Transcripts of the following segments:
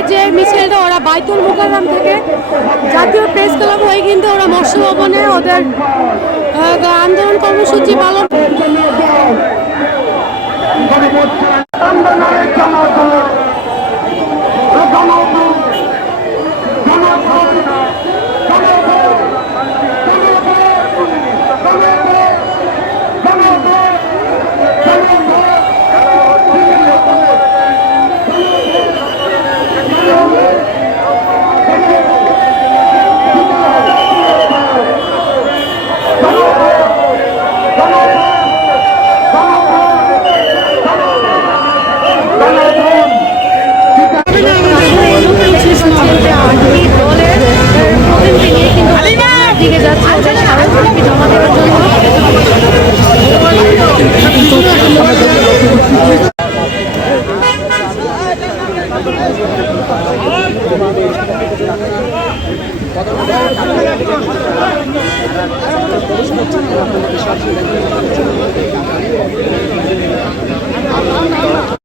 বিপ্লবের যে মিছিলটা ওরা বাইতুল মুকাররম থেকে জাতীয় প্রেস ক্লাব হয়ে কিন্তু ওরা মৎস্য ভবনে ওদের আন্দোলন কর্মসূচি পালন।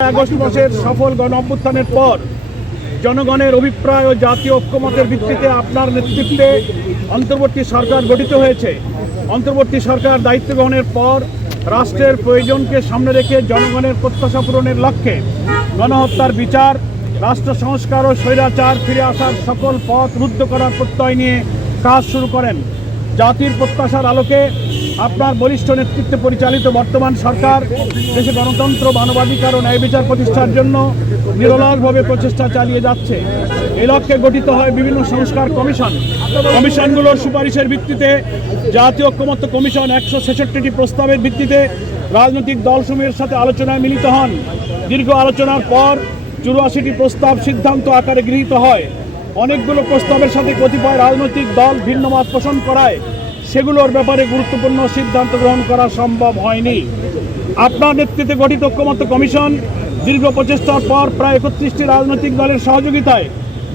আগস্ট মাসের সফল গণ অভ্যুত্থানের পর জনগণের অভিপ্রায় ও জাতীয় ঐক্যমতের ভিত্তিতে আপনার নেতৃত্বে অন্তর্বর্তী সরকার গঠিত হয়েছে। অন্তর্বর্তী সরকার দায়িত্ব গ্রহণের পর রাষ্ট্রের প্রয়োজনকে সামনে রেখে জনগণের প্রত্যাশা পূরণের লক্ষ্যে গণহত্যার বিচার, রাষ্ট্র সংস্কার ও স্বৈরাচার ফিরে আসার সকল পথ রুদ্ধ করার প্রত্যয় নিয়ে কাজ শুরু করেন। জাতির প্রত্যাশার আলোকে আপনার বলিষ্ঠ নেতৃত্বে পরিচালিত বর্তমান সরকার দেশে গণতন্ত্র, মানবাধিকার ও ন্যায় বিচার প্রতিষ্ঠার জন্য নিরলসভাবে প্রচেষ্টা চালিয়ে যাচ্ছে। এই লক্ষ্যে গঠিত হয় বিভিন্ন সংস্কার কমিশন। কমিশনগুলোর সুপারিশের ভিত্তিতে জাতীয় ঐক্যমত্য কমিশন 166টি প্রস্তাবের ভিত্তিতে রাজনৈতিক দলসমূহের সাথে আলোচনায় মিলিত হন। দীর্ঘ আলোচনার পর 84টি প্রস্তাব সিদ্ধান্ত আকারে গৃহীত হয়। অনেকগুলো প্রস্তাবের সাথে কতিপয় রাজনৈতিক দল ভিন্ন মত পোষণ করায় সেগুলোর ব্যাপারে গুরুত্বপূর্ণ সিদ্ধান্ত গ্রহণ করা সম্ভব হয়নি। আপনার নেতৃত্বে গঠিত ঐক্যমত্য কমিশন দীর্ঘ প্রচেষ্টার পর প্রায় 31টি রাজনৈতিক দলের সহযোগিতায়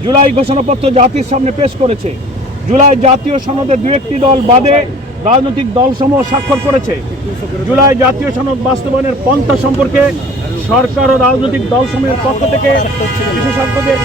জুলাই ঘোষণাপত্র জাতির সামনে পেশ করেছে। জুলাই জাতীয় সনদে 2-1টি দল বাদে রাজনৈতিক দলসমূহ স্বাক্ষর করেছে। জুলাই জাতীয় সনদ বাস্তবায়নের পন্থা সম্পর্কে সরকার ও রাজনৈতিক দলসমূহের পক্ষ থেকে বিশেষজ্ঞদের